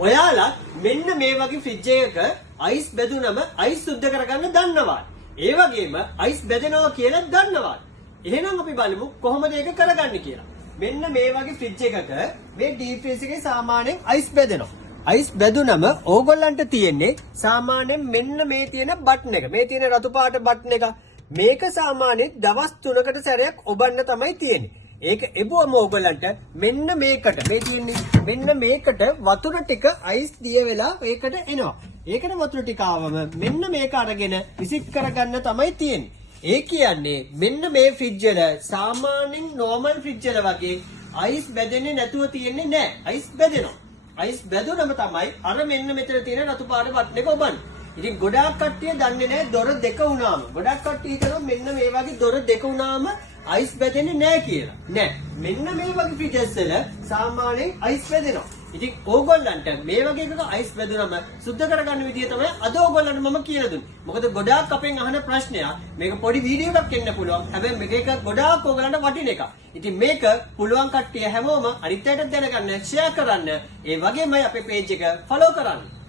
ඔයාලා මෙන්න මේ වගේ ෆ්‍රිජ් එකක අයිස් බැදුනම අයිස් සුද්ධ කරගන්න දන්නවා. ඒ වගේම අයිස් බැදෙනවා කියලා දන්නවා. එහෙනම් අපි බලමු කොහොමද ඒක කරගන්නේ කියලා. මෙන්න මේ වගේ ෆ්‍රිජ් එකක මේ ඩීප් ෆ්‍රීස් එකේ සාමාන්‍යයෙන් අයිස් බැදෙනවා. අයිස් බැදුනම ඕගොල්ලන්ට තියෙන්නේ සාමාන්‍යයෙන් මෙන්න මේ තියෙන බටන් එක. මේ තියෙන රතු පාට බටන් එක. මේක සාමාන්‍යයෙන් දවස් 3කට සැරයක් ඔබන්න තමයි තියෙන්නේ. ඒක එබුවම ඕගොල්ලන්ට මෙන්න මේකට මේ තියෙන්නේ මෙන්න මේකට වතුර ටික අයිස් දිය වෙලා ඒකට එනවා. ඒකට වතුර ටික ආවම මෙන්න මේක අරගෙන විසික් කරගන්න තමයි තියෙන්නේ. ඒ කියන්නේ මෙන්න මේ ෆ්‍රිජ් වල සාමාන්‍යයෙන් නෝමල් ෆ්‍රිජ් වල වගේ අයිස් බැදෙන්නේ නැතුව තියෙන්නේ නැහැ. අයිස් බැදෙනවා. අයිස් බැදුනම තමයි අර මෙන්න මෙතන තියෙන රතු පාට බටන් එක ඔබන්නේ. ඉතින් ගොඩාක් කට්ටිය දන්නේ නැහැ දොර දෙක වුණාම. ගොඩාක් කට්ටිය හිතනවා මෙන්න මේ වගේ දොර දෙක වුණාම අයිස් බැදෙන්නේ නැහැ කියලා. නෑ. මෙන්න මේ වගේ ෆ්‍රිජස් වල සාමාන්‍යයෙන් අයිස් බැදෙනවා. ඉතින් ඕගොල්ලන්ට මේ වගේ එකක අයිස් බැදුනම සුද්ධ කරගන්න විදිය තමයි අද ඕගොල්ලන්ට මම කියලා දුන්නේ. මොකද ගොඩාක් අපෙන් අහන ප්‍රශ්නයක් මේක පොඩි වීඩියෝ එකක් එන්න පුළුවන්. හැබැයි මේක ගොඩාක් ඕගොල්ලන්ට වටින එකක්. ඉතින් මේක පුළුවන් කට්ටිය හැමෝම අනිත් අයට දැනගන්න ෂෙයා කරන්න. ඒ වගේමයි අපේ පේජ් එක ෆලෝ කරන්න.